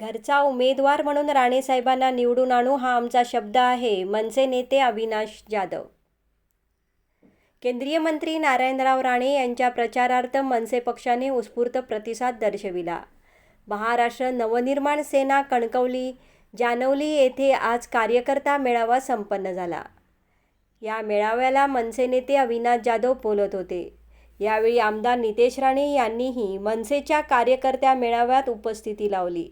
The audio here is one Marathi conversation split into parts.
घरचा उमेदवार म्हणून राणेसाहेबांना निवडून आणू हा आमचा शब्द आहे. मनसे नेते अविनाश जाधव. केंद्रीय मंत्री नारायणराव राणे यांच्या प्रचारार्थ मनसे पक्षाने उत्स्फूर्त प्रतिसाद दर्शविला. महाराष्ट्र नवनिर्माण सेना कणकवली जानवली येथे आज कार्यकर्ता मेळावा संपन्न झाला. या मेळाव्याला मनसे नेते अविनाश जाधव बोलत होते. यावेळी आमदार नितेश राणे यांनीही मनसेच्या कार्यकर्त्या मेळाव्यात उपस्थिती लावली.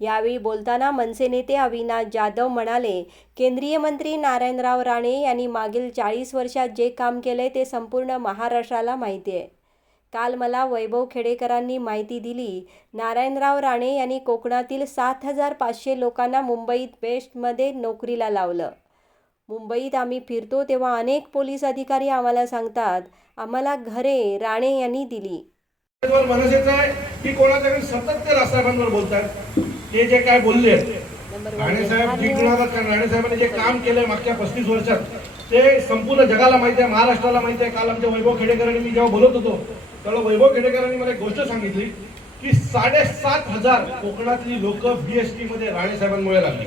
यावेळी बोलताना मनसे नेते अविनाश जाधव म्हणाले केंद्रीय मंत्री नारायणराव राणे यांनी मागील चाळीस वर्षात जे काम केले ते संपूर्ण महाराष्ट्राला माहिती आहे. काल मला वैभव खेडेकरांनी माहिती दिली नारायणराव राणे यांनी कोकणातील सात हजार पाचशे लोकांना मुंबईत बेस्टमध्ये नोकरीला लावलं. मुंबईत आम्ही फिरतो तेव्हा अनेक पोलीस अधिकारी आम्हाला सांगतात आम्हाला घरे राणे यांनी दिली. उमेदवार आहे की कोणाचा सतत ते राजसाहेबांवर बोलतात ते जे काय बोलले राणेसाहेब जिंकणार कारण राणेसाहेबांनी जे काम केलंय मागच्या पस्तीस वर्षात ते संपूर्ण जगाला माहिती आहे महाराष्ट्राला माहिती आहे. काल आमच्या वैभव खेडेकरांनी मी जेव्हा बोलत होतो तेव्हा वैभव खेडेकरांनी मला एक गोष्ट सांगितली की साडेसात हजार कोकणातली लोक बीएसटी मध्ये राणेसाहेबांमुळे लागली.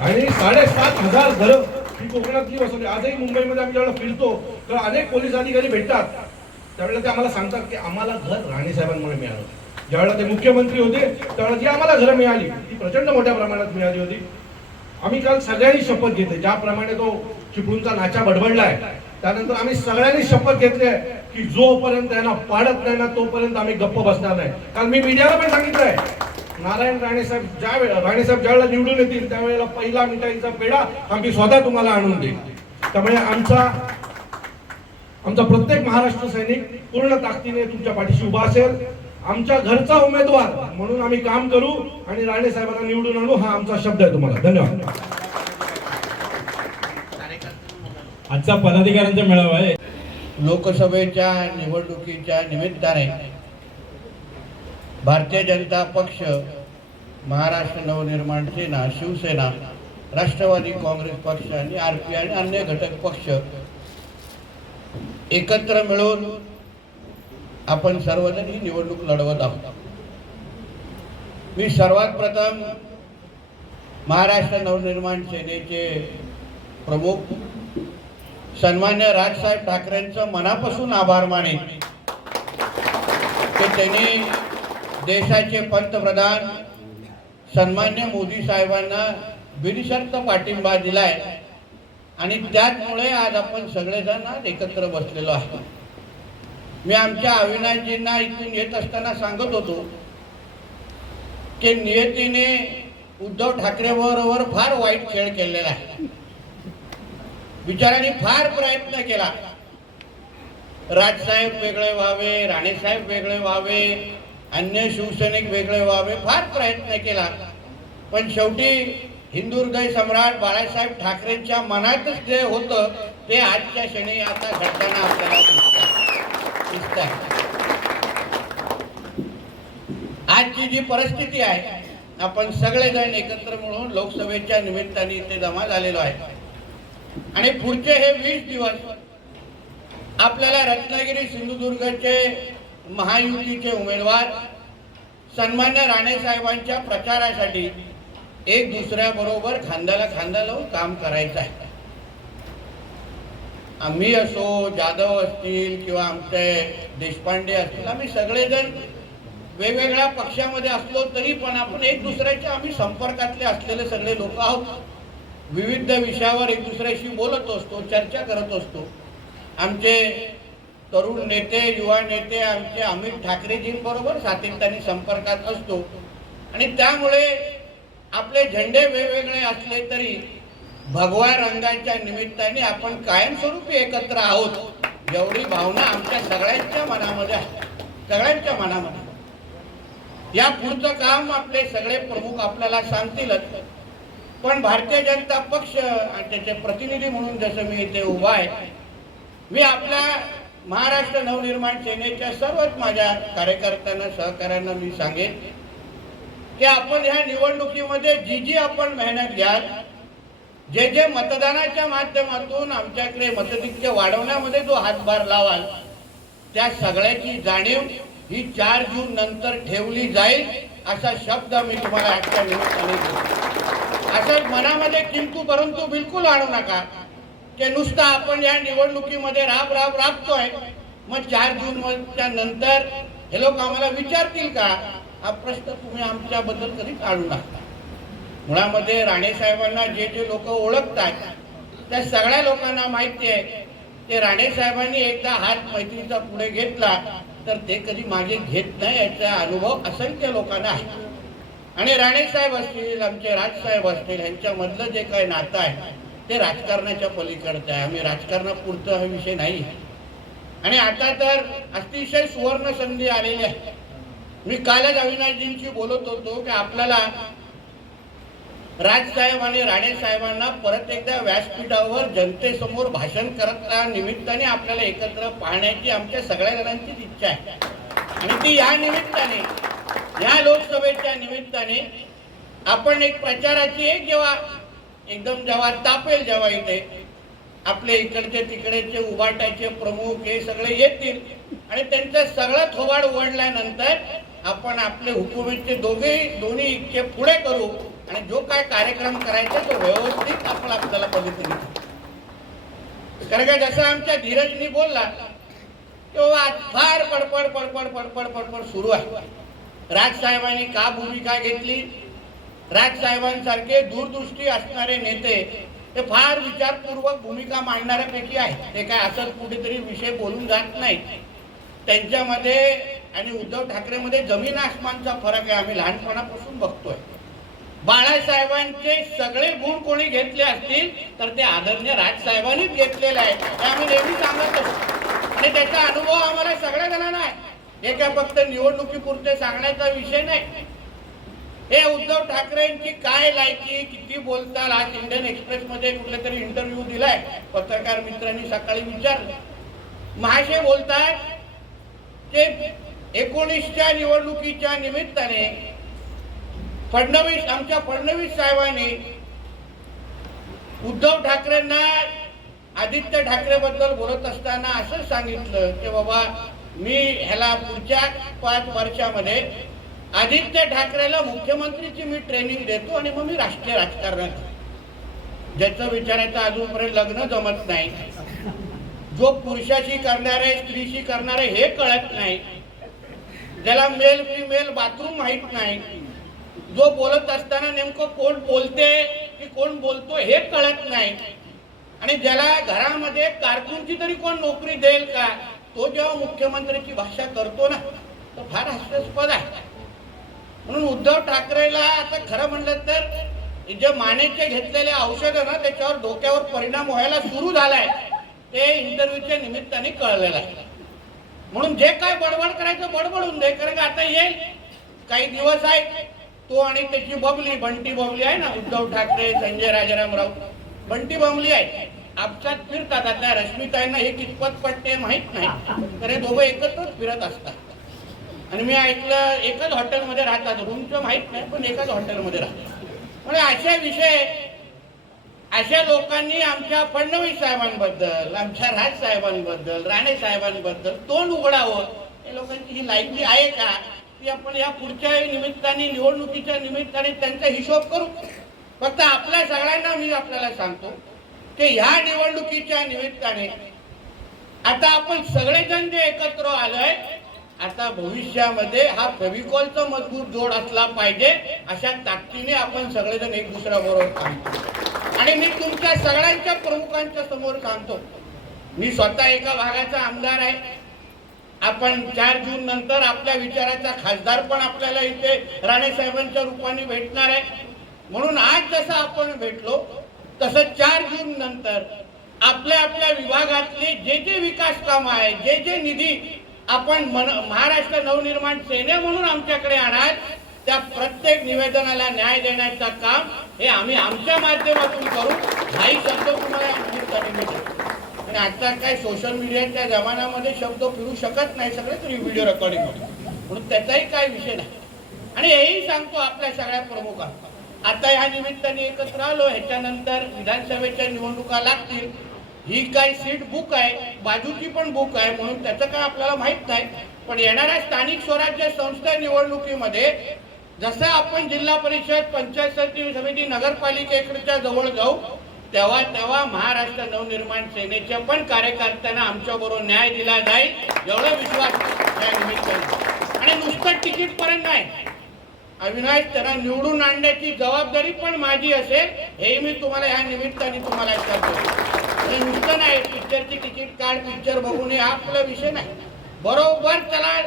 आणि साडेसात हजार घरं ही कोकणातली बसवली आजही मुंबईमध्ये आम्ही जेव्हा फिरतो तर अनेक पोलीस अधिकारी भेटतात. त्यावेळेला ते आम्हाला सांगतात की आम्हाला घर राणेसाहेबांमुळे मिळालं. ज्यावेळेला ते मुख्यमंत्री होते त्यावेळेला जी आम्हाला घरं मिळाली. ती प्रचंड मोठ्या प्रमाणात मिळाली होती. आम्ही काल सगळ्यांनी शपथ घेतली. ज्याप्रमाणे तो चिपळूणचा नाचा बडबडलाय त्यानंतर आम्ही सगळ्यांनी शपथ घेतली आहे की जोपर्यंत यांना पाडत नाही ना तोपर्यंत आम्ही गप्प बसणार नाही. काल मी मीडियाला पण सांगितलंय नारायण राणेसाहेब ज्या वेळेला राणेसाहेब ज्यावेळेला निवडून येतील त्यावेळेला पहिला मिठाईचा पेढा आम्ही स्वतः तुम्हाला आणून देईल. त्यामुळे आमचा आमचा प्रत्येक महाराष्ट्र सैनिक पूर्ण ताकदीने तुमच्या पाठीशी उभा असेल. आमच्या घरचा उमेदवार म्हणून आम्ही काम करू आणि राणे साहेबांना निवडून आणू हा आमचा शब्द आहे तुम्हाला. धन्यवाद. आजचा पदाधिकाऱ्यांचा मेळावा आहे. लोकसभेच्या निवडणुकीच्या निमित्ताने भारतीय जनता पक्ष महाराष्ट्र नवनिर्माण सेना शिवसेना राष्ट्रवादी काँग्रेस पक्ष आणि आर पी आणि अन्य घटक पक्ष एकत्र मिळून आपण सर्वजण ही निवडणूक लढवत आहोत. मी सर्वात प्रथम महाराष्ट्र नवनिर्माण सेनेचे प्रमुख सन्मान्य राजसाहेब ठाकरेंचं मनापासून आभार मानेन. की त्यांनी देशाचे पंतप्रधान सन्मान्य मोदी साहेबांना बिनशर्त पाठिंबा दिलाय. आणि त्याचमुळे आज आपण सगळेजण आज एकत्र बसलेलो आहोत. मी आमच्या अविनाशजींना इथून येत असताना सांगत होतो की नियतीने उद्धव ठाकरे बरोबर फार वाईट खेळ केलेला आहे. बिचाराने फार प्रयत्न केला. राजसाहेब वेगळे व्हावे राणेसाहेब वेगळे व्हावे अन्य शिवसैनिक वेगळे व्हावे फार प्रयत्न केला. पण शेवटी हिंदू सम्राट बाळासाहेब ठाकरेंच्या मनातच जे होतं ते आजच्या क्षणी आता घडताना आपल्याला आजची जी परिस्थिती आहे आपण सगळेजण एकत्र मिळून लोकसभेच्या निमित्ताने इथे जमा झालेलो आहे. आणि पुढचे हे वीस दिवस आपल्याला रत्नागिरी सिंधुदुर्गचे महायुतीचे उमेदवार सन्मान्य राणे साहेबांच्या प्रचारासाठी एक दुसऱ्याबरोबर खांद्याला खांदा लावून काम करायचं आहे. आम्ही असो जाधव असतील किंवा आमचे देशपांडे असतील आम्ही सगळेजण वेगवेगळ्या पक्षामध्ये असलो तरी पण आपण एक दुसऱ्याच्या आम्ही संपर्कातले असलेले सगळे लोक आहोत. विविध विषयावर एक दुसऱ्याशी बोलत असतो चर्चा करत असतो. आमचे तरुण नेते युवा नेते आमचे अमित ठाकरेजींबरोबर सातत्याने संपर्कात असतो. आणि त्यामुळे आपले झेंडे वेगवेगळे असले तरी भगवा रंगाच्या निमित्ताने आपण कायमस्वरूपी एकत्र आहोत. एवढी भावना आमच्या सगळ्यांच्या मनामध्ये आहे. सगळ्यांच्या मनामध्ये. या पुढचं काम आपले सगळे प्रमुख आपल्याला सांगतीलच. पण भारतीय जनता पक्ष आणि त्याचे प्रतिनिधी म्हणून जसं मी इथे उभा आहे मी आपल्या महाराष्ट्र नवनिर्माण सेनेच्या सर्वच माझ्या कार्यकर्त्यांना सहकाऱ्यांना मी सांगेन की आपण ह्या निवडणुकीमध्ये जी जी आपण मेहनत घ्याल जे जे मतदानाच्या माध्यमातून आमच्याकडे मतदिक्य वाढवण्यामध्ये जो हातभार लावाल त्या सगळ्याची जाणीव ही चार जून नंतर ठेवली जाईल असा शब्द मी तुम्हाला आजच्या निमित्ताने असं मनामध्ये किंतु परंतु बिलकुल आणू नका की नुसतं आपण या निवडणुकीमध्ये राब राब राबतोय. मग चार जूनच्या नंतर हे लोक आम्हाला विचारतील का हा प्रश्न तुम्ही आमच्याबद्दल कधी काढू नका. मुळामध्ये राणे साहेबांना जे जे लोक ओळखतात त्या सगळ्या लोकांना माहिती आहे. ते राणे साहेबांनी एकदा हात मैत्रीचा पुढे घेतला तर ते कधी मागे घेत नाही याचा अनुभव असंख्य लोकांना आहे. आणि राणे साहेब असतील आमचे राजसाहेब असतील यांच्यामधलं जे काही नातं आहे ते राजकारणाच्या पलीकडचं आहे. आम्ही राजकारणापुरतं हा विषय नाही आणि आता तर अतिशय सुवर्ण संधी आलेली आहे. मी कालच अविनाशजींशी बोलत होतो की आपल्याला राजसाहेब आणि राणे साहेबांना परत एकदा व्यासपीठावर जनतेसमोर भाषण करत निमित्ताने आपल्याला एकत्र पाहण्याची आमच्या सगळ्या जणांचीच इच्छा आहे. आणि ती या निमित्ताने या लोकसभेच्या निमित्ताने आपण एक प्रचाराची एक जेव्हा एकदम जेव्हा तापेल जेव्हा इथे आपले इकडचे तिकडेचे उभाटाचे प्रमुख हे सगळे येतील आणि त्यांचा सगळा थोबाड उघडल्यानंतर आपण आपले हुकुमीचे दोघे दोन्ही इतके पुढे करू. आणि जो काय कार्यक्रम करायचा तो व्यवस्थित आपण आपल्याला पद्धतीने कारण का जसं आमच्या धीरजनी बोलला तेव्हा आज फार पडपड पडपड पडपड पडपड सुरू आहे. राजसाहेबांनी का भूमिका घेतली? राजसाहेबांसारखे दूरदृष्टी असणारे नेते ते फार विचारपूर्वक भूमिका मांडणाऱ्यापैकी आहे ते काय असंच कुठेतरी विषय बोलून जात नाही त्यांच्यामध्ये आणि उद्धव ठाकरेमध्ये जमीन आसमानचा फरक आहे. आम्ही लहानपणापासून बघतोय. बाळासाहेबांचे सगळे गुण कोणी घेतले असतील तर ते आदरणीय राजसाहेबांनीच घेतलेले आहेत. हे आम्ही नेहमी सांगत असतो आणि त्याचा अनुभव आम्हाला सगळ्या जणांना आहे. हे काय फक्त निवडणुकीपुरते सांगण्याचा विषय नाही. हे उद्धव ठाकरेंची काय लायकी किती बोलतात आज इंडियन एक्सप्रेस मध्ये कुठले तरी इंटरव्ह्यू दिलाय. पत्रकार मित्रांनी सकाळी विचारलं. महाशय बोलतात ते एकोणीसच्या निवडणुकीच्या निमित्ताने फडणवीस आमच्या फडणवीस साहेबांनी उद्धव ठाकरेंना आदित्य ठाकरे बद्दल बोलत असताना असं सांगितलं की बाबा मी ह्याला पुढच्या पाच वर्षामध्ये आदित्य ठाकरेला मुख्यमंत्रीची मी ट्रेनिंग देतो आणि मग मी राष्ट्रीय राजकारणात ज्याचं विचारायचं अजूनपर्यंत लग्न जमत नाही. जो पुरुषाशी करणारे स्त्रीशी करणारे हे कळत नाही. ज्याला मेल फिमेल बाथरूम माहीत नाही. जो बोलत असताना नेमकं कोण बोलते की कोण बोलतो हे कळत नाही. आणि ज्याला घरामध्ये कारकूनची तरी कोण नोकरी देईल का तो जेव्हा मुख्यमंत्र्याची भाषा करतो ना तर फार हास्यास्पद आहे. म्हणून उद्धव ठाकरेला आता खरं म्हणलं तर जे मानेचे घेतलेले औषध ना त्याच्यावर डोक्यावर परिणाम व्हायला सुरू झालाय ते इंटरव्ह्यूच्या निमित्ताने कळलेलं आहे. म्हणून जे काय बडबड करायचं बडबडून दे कारण का आता येईल. काही दिवस आहे तो आणि त्याची बबली बंटी बबली आहे ना उद्धव ठाकरे संजय राजारामराव. बंटी बबली आहे. आपसात फिरतात. आता रश्मीताईंना हे कितपत पटते माहीत नाही. तर हे दोघं एकत्रच फिरत असतात. आणि मी ऐकलं एकच हॉटेलमध्ये राहतात. रूमचं माहीत नाही पण एकाच हॉटेलमध्ये राहतात. म्हणजे अशा विषय अशा लोकांनी आमच्या फडणवीस साहेबांबद्दल आमच्या राज साहेबांबद्दल राणे साहेबांबद्दल तोंड उघडावं. हे लोकांची ही लायकी आहे का? की आपण या पुढच्या निमित्ताने निवडणुकीच्या निमित्ताने त्यांचा हिशोब करू. फक्त आपल्या सगळ्यांना मी आपल्याला सांगतो की ह्या निवडणुकीच्या निमित्ताने आता आपण सगळेजण जे एकत्र आलोय आता भविष्यामध्ये हा फेविकॉलचा मजबूत जोड असला पाहिजे अशा ताकदीने आपण सगळेजण एक दुसऱ्या बरोबर सांगतो आणि मी तुमच्या सगळ्यांच्या प्रमुखांच्या समोर सांगतो मी स्वतः एका भागाचा आमदार आहे. आपण चार जून नंतर आपल्या विचाराचा खासदार पण आपल्याला इथे राणे साहेबांच्या रूपाने भेटणार आहे. म्हणून आज जसं आपण भेटलो तसं चार जून नंतर आपल्या आपल्या विभागातले जे जे विकास काम आहे जे जे निधी आपण मन महाराष्ट्र नवनिर्माण सेने म्हणून आमच्याकडे आणाल त्या प्रत्येक निवेदनाला न्याय देण्याचं काम हे आम्ही आमच्या माध्यमातून करू. हाही शब्द तुम्हाला आणि आता काय सोशल मीडियाच्या जमान्यामध्ये शब्द फिरू शकत नाही सगळे तरी व्हिडिओ रेकॉर्डिंग होते. म्हणून त्याचाही काय विषय नाही. आणि हेही सांगतो आपल्या सगळ्या प्रमुखांना. आता ह्या निमित्ताने एकत्र आलो ह्याच्यानंतर विधानसभेच्या निवडणुका लागतील. ही काय सीट बुक आहे बाजूची पण बुक आहे म्हणून त्याचं काय आपल्याला माहीत नाही. पण येणाऱ्या स्थानिक स्वराज्य संस्था निवडणुकीमध्ये जसं आपण जिल्हा परिषद पंचायत समिती नगरपालिकेकडच्या जवळ जाऊ तेव्हा तेव्हा महाराष्ट्र नवनिर्माण सेनेच्या पण कार्यकर्त्यांना आमच्या बरोबर न्याय दिला जाईल एवढा विश्वास या निमित्ताने. आणि नुसतं तिकीट पर्यंत नाही. अविनाश त्यांना निवडून आणण्याची जबाबदारी पण माझी असेल हे मी तुम्हाला या निमित्ताने तुम्हाला करतो नुसतं नाही पिक्चरची तिकीट काढ पिक्चर बघून हे हा आपला विषय नाही. बरोबर त्याला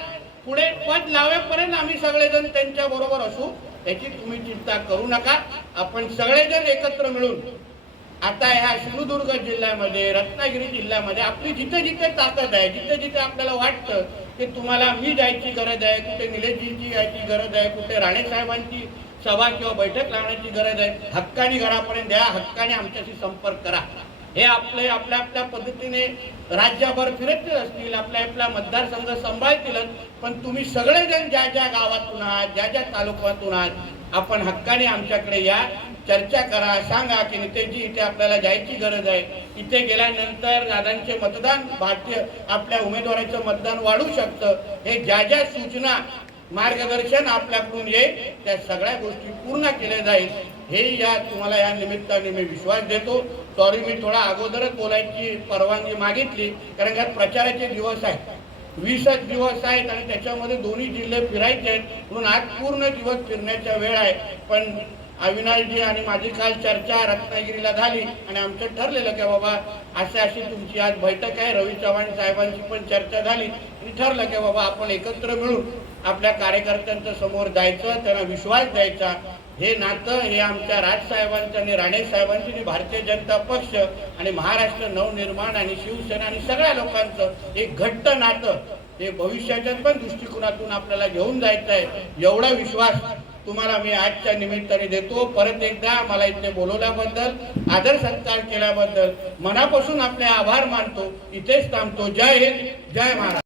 पुढे पद लावेपर्यंत आम्ही सगळेजण त्यांच्या बरोबर असू याची तुम्ही चिंता करू नका. आपण सगळेजण एकत्र मिळून आता ह्या सिंधुदुर्ग जिल्ह्यामध्ये रत्नागिरी जिल्ह्यामध्ये आपली जिथे जिथे ताकद आहे जिथे जिथे आपल्याला वाटतं की तुम्हाला मी जायची गरज आहे कुठे निलेशजींची यायची गरज आहे कुठे राणे साहेबांची सभा किंवा बैठक लावण्याची गरज आहे हक्कानी घरापर्यंत द्या हक्काने आमच्याशी संपर्क करा. हे आपले आपल्या आपल्या पद्धतीने राज्यभर फिरत असतील आपल्या आपला मतदारसंघ सांभाळतीलच पण तुम्ही सगळेजण ज्या ज्या गावातून आहात ज्या ज्या तालुक्यातून आहात आपण हक्काने आमच्याकडे या. चर्चा करा सांगा की नितेशजी इथे आपल्याला जायची गरज आहे. इथे गेल्यानंतर दादांचे मतदान भारतीय आपल्या उमेदवाराचं मतदान वाढू शकतं. हे ज्या ज्या सूचना मार्गदर्शन आपल्याकडून येईल त्या सगळ्या गोष्टी पूर्ण केल्या जाईल. हे या तुम्हाला या निमित्ताने मी विश्वास देतो. सॉरी मी थोडा अगोदरच बोलायची परवानगी मागितली कारण का प्रचाराचे दिवस आहेत. वीसच दिवस आहेत आणि त्याच्यामध्ये दोन्ही जिल्हे फिरायचे आहेत. म्हणून आज पूर्ण दिवस फिरण्याचा वेळ आहे. पण अविनाशजी आणि माझी काल चर्चा रत्नागिरीला झाली आणि आमचं ठरलेलं की बाबा अशी अशी तुमची आज बैठक आहे. रवी चव्हाण साहेबांची पण चर्चा झाली आणि ठरलं की बाबा आपण एकत्र मिळून आपल्या कार्यकर्त्यांच्या समोर जायचं त्यांना विश्वास द्यायचा. हे नातं हे आमच्या राजसाहेबांचं आणि राणे साहेबांचं आणि भारतीय जनता पक्ष आणि महाराष्ट्र नवनिर्माण आणि शिवसेना आणि सगळ्या लोकांचं एक घट्ट नातं. हे भविष्याच्या पण दृष्टिकोनातून आपल्याला घेऊन जायचं आहे. एवढा विश्वास तुम्हाला मी आजच्या निमित्ताने देतो. परत एकदा मला इथे बोलवल्याबद्दल आदर सत्कार केल्याबद्दल मनापासून आपले आभार मानतो. इथेच थांबतो. जय हिंद जय महाराज